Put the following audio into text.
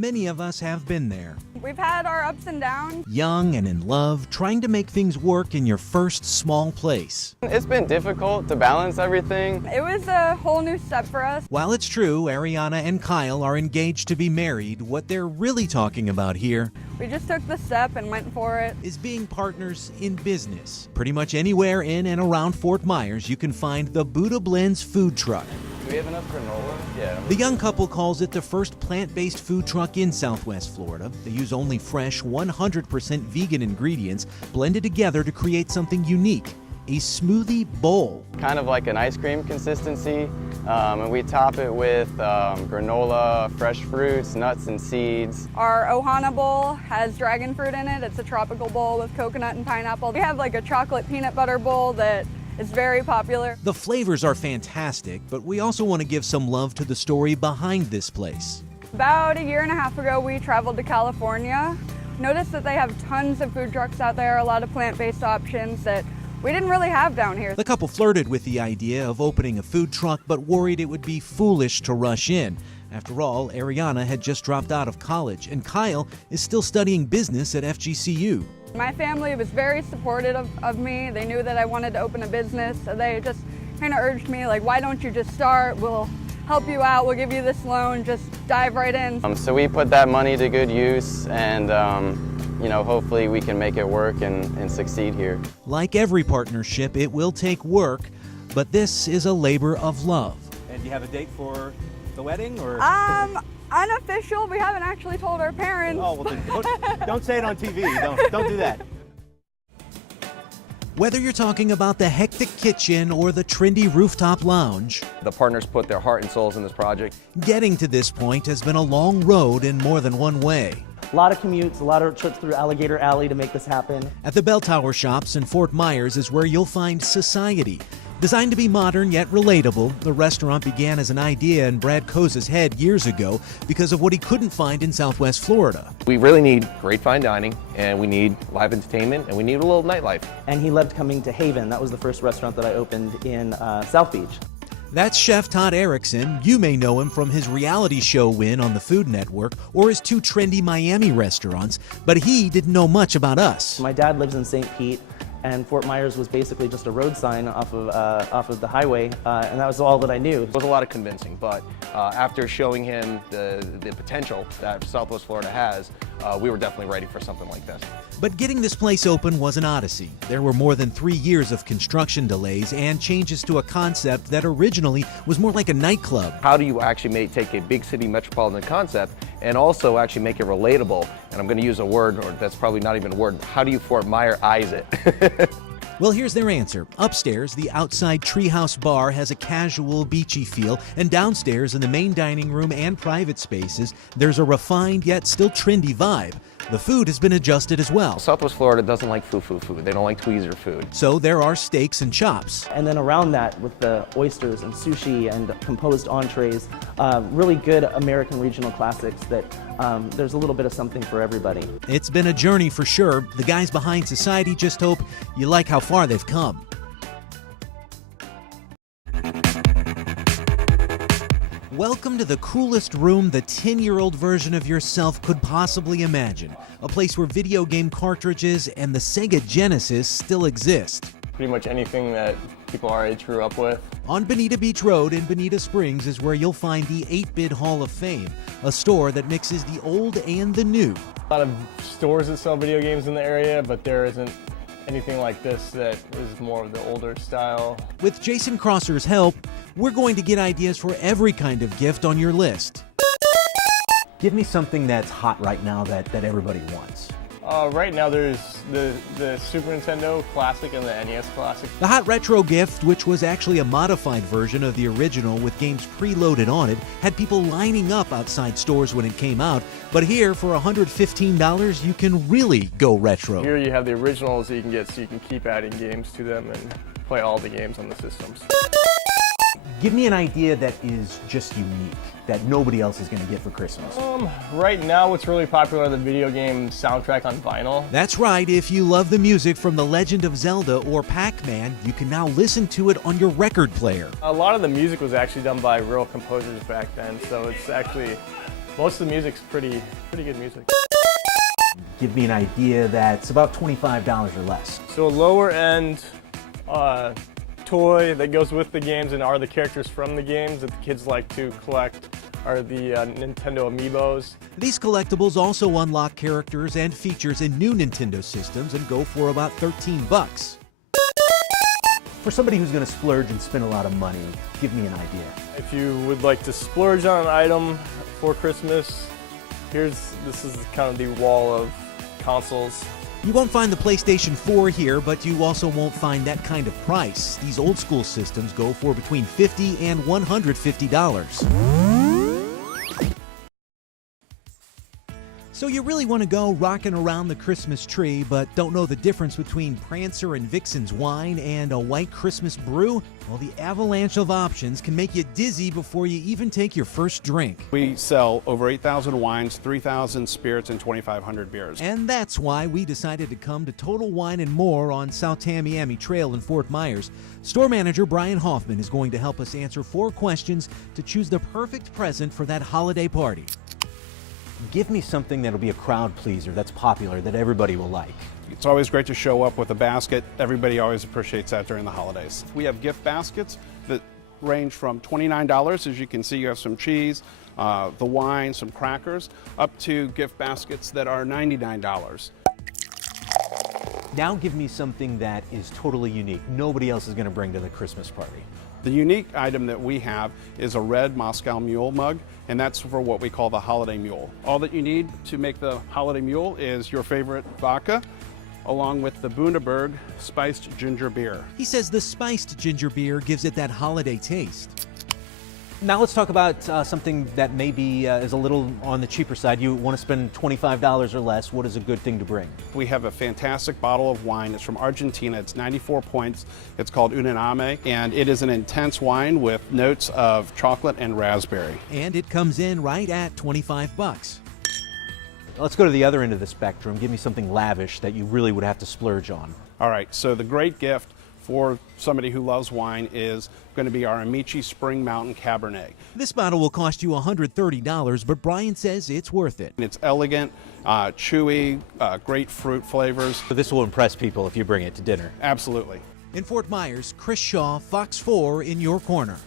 many of us have been there. We've had our ups and downs. Young and in love, trying to make things work in your first small place. It's been difficult to balance everything. It was a whole new step for us. While it's true Ariana and Kyle are engaged to be married, what they're really talking about here We just took the step and went for it. is being partners in business. Pretty much anywhere in and around Fort Myers, you can find the Buddha Blends food truck. Do we have enough granola? Yeah. The young couple calls it the first plant-based food truck in Southwest Florida. They use only fresh, 100% vegan ingredients blended together to create something unique, a smoothie bowl. Kind of like an ice cream consistency, and we top it with granola, fresh fruits, nuts, and seeds. Our Ohana bowl has dragon fruit in it. It's a tropical bowl with coconut and pineapple. We have like a chocolate peanut butter bowl that is very popular. The flavors are fantastic, but we also want to give some love to the story behind this place. About a year and a half ago, we traveled to California. Noticed that they have tons of food trucks out there, a lot of plant-based options that we didn't really have down here. The couple flirted with the idea of opening a food truck, but worried it would be foolish to rush in. After all, Ariana had just dropped out of college, and Kyle is still studying business at FGCU. My family was very supportive of me. They knew that I wanted to open a business, so they just kind of urged me, like, why don't you just start? We'll help you out. We'll give you this loan. Just dive right in. So we put that money to good use, and hopefully we can make it work and succeed here. Like every partnership, it will take work, but this is a labor of love. And do you have a date for the wedding, or? Unofficial. We haven't actually told our parents. Oh, well, then don't say it on TV. Don't do that. Whether you're talking about the hectic kitchen or the trendy rooftop lounge, The partners put their heart and souls in this project. getting to this point has been a long road in more than one way. A lot of commutes, a lot of trips through Alligator Alley to make this happen. At the Bell Tower Shops in Fort Myers is where you'll find Society. Designed to be modern yet relatable, the restaurant began as an idea in Brad Koza's head years ago because of what he couldn't find in Southwest Florida. We really need great fine dining, and we need live entertainment, and we need a little nightlife. And he loved coming to Haven. That was the first restaurant that I opened in South Beach. That's Chef Todd Erickson. You may know him from his reality show win on the Food Network or his two trendy Miami restaurants, but he didn't know much about us. My dad lives in St. Pete, and Fort Myers was basically just a road sign off of the highway, and that was all that I knew. It was a lot of convincing, but after showing him the potential that Southwest Florida has, we were definitely ready for something like this. But getting this place open was an odyssey. There were more than 3 years of construction delays and changes to a concept that originally was more like a nightclub. How do you actually take a big city metropolitan concept and also actually make it relatable? And I'm going to use a word, or that's probably not even a word. How do you Fort Myers-ize it? Well, here's their answer. Upstairs, the outside treehouse bar has a casual, beachy feel, and downstairs in the main dining room and private spaces, there's a refined yet still trendy vibe. The food has been adjusted as well. Southwest Florida doesn't like foo-foo food. They don't like tweezer food. So there are steaks and chops. And then around that, with the oysters and sushi and composed entrees, really good American regional classics that there's a little bit of something for everybody. It's been a journey for sure. The guys behind Society just hope you like how far they've come. Welcome to the coolest room the 10-year-old version of yourself could possibly imagine. A place where video game cartridges and the Sega Genesis still exist. Pretty much anything that people our age grew up with. On Bonita Beach Road in Bonita Springs is where you'll find the 8-Bit Hall of Fame, a store that mixes the old and the new. A lot of stores that sell video games in the area, but there isn't anything like this that is more of the older style. With Jason Crosser's help, we're going to get ideas for every kind of gift on your list. Give me something that's hot right now that everybody wants. Right now there's the Super Nintendo Classic and the NES Classic. The Hot Retro gift, which was actually a modified version of the original with games preloaded on it, had people lining up outside stores when it came out. But here, for $115, you can really go retro. Here you have the originals that you can get, so you can keep adding games to them and play all the games on the systems. Give me an idea that is just unique, that nobody else is going to get for Christmas. Right now what's really popular are the video game soundtrack on vinyl. That's right, if you love the music from The Legend of Zelda or Pac-Man, you can now listen to it on your record player. A lot of the music was actually done by real composers back then, so it's actually Most of the music's pretty good music. Give me an idea that's about $25 or less. So a lower end toy that goes with the games and are the characters from the games that the kids like to collect are the Nintendo Amiibos. These collectibles also unlock characters and features in new Nintendo systems and go for about $13. For somebody who's going to splurge and spend a lot of money, give me an idea. If you would like to splurge on an item for Christmas, this is kind of the wall of consoles. You won't find the PlayStation 4 here, but you also won't find that kind of price. These old school systems go for between $50 and $150. So you really want to go rocking around the Christmas tree, but don't know the difference between Prancer and Vixen's wine and a white Christmas brew? Well, the avalanche of options can make you dizzy before you even take your first drink. We sell over 8,000 wines, 3,000 spirits, and 2,500 beers. And that's why we decided to come to Total Wine and More on South Tamiami Trail in Fort Myers. Store manager Brian Hoffman is going to help us answer 4 questions to choose the perfect present for that holiday party. Give me something that'll be a crowd pleaser, that's popular, that everybody will like. It's always great to show up with a basket. Everybody always appreciates that during the holidays. We have gift baskets that range from $29, as you can see. You have some cheese, the wine, some crackers, up to gift baskets that are $99. Now give me something that is totally unique. Nobody else is going to bring to the Christmas party. The unique item that we have is a red Moscow Mule mug, and that's for what we call the Holiday Mule. All that you need to make the Holiday Mule is your favorite vodka, along with the Bundaberg spiced ginger beer. He says the spiced ginger beer gives it that holiday taste. Now let's talk about something that maybe is a little on the cheaper side. You want to spend $25 or less. What is a good thing to bring? We have a fantastic bottle of wine. It's from Argentina. It's 94 points. It's called Unaname, and it is an intense wine with notes of chocolate and raspberry. And it comes in right at $25. Let's go to the other end of the spectrum. Give me something lavish that you really would have to splurge on. All right, so the great gift for somebody who loves wine is going to be our Amici Spring Mountain Cabernet. This bottle will cost you $130, but Brian says it's worth it. It's elegant, chewy, great fruit flavors. So this will impress people if you bring it to dinner. Absolutely. In Fort Myers, Chris Shaw, Fox 4 in your corner.